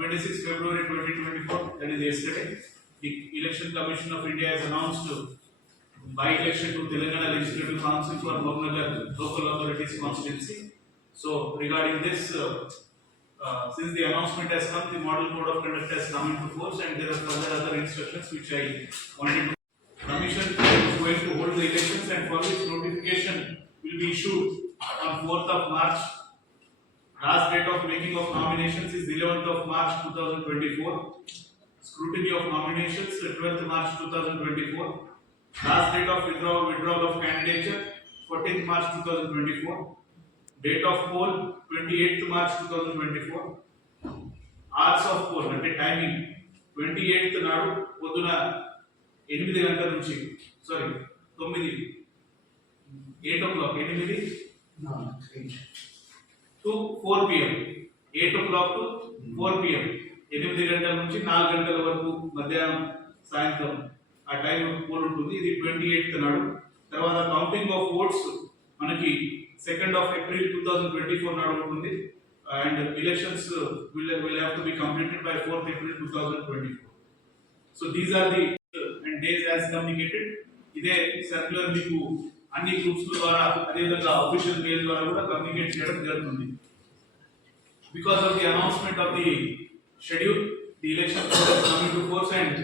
26 February 2024, that is yesterday, the Election Commission of India has announced by-election to Telangana Legislative Council for Bhavnagar Local Authorities Constituency. So regarding this, uh, uh, since the announcement has come, the model code of conduct has come into force and there are further other instructions which I wanted to. Commission is going to hold the elections and for which notification will be issued on fourth of March. Last date of making of nominations is eleventh of March two thousand twenty-four. Scrutiny of nominations, twelfth March two thousand twenty-four. Last date of withdrawal, withdrawal of candidature, fourteenth March two thousand twenty-four. Date of poll, twenty-eighth March two thousand twenty-four. Hours of poll, అంటే timing twenty eighth నాడు పొద్దున ఎనిమిది గంటల నుంచి sorry తొమ్మిది eight ఓ clock ఎనిమిది to four PM eight o'clock to four PM ఎనిమిది గంటల నుంచి నాలుగు గంటల వరకు మధ్యాహ్నం సాయంత్రం. ఆ టైం పోల్ ఉంటుంది. ఇది ట్వంటీ ఎయిత్ నాడు. తర్వాత కౌంటింగ్ ఆఫ్ ఓట్స్ మనకి second of April two thousand twenty four నాడు ఉంటుంది. And elections will will have to be completed by fourth April two thousand twenty four so these are the and days as communicated ఇదే circular మీకు అన్ని groups ద్వారా అదేవిధంగా official mail ద్వారా కూడా communicate చేయడం జరుగుతుంది. Because of the announcement of the schedule the election coming to force and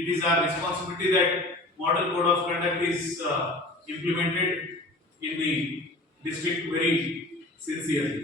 it is our responsibility that model code of conduct is implemented in the district very sincerely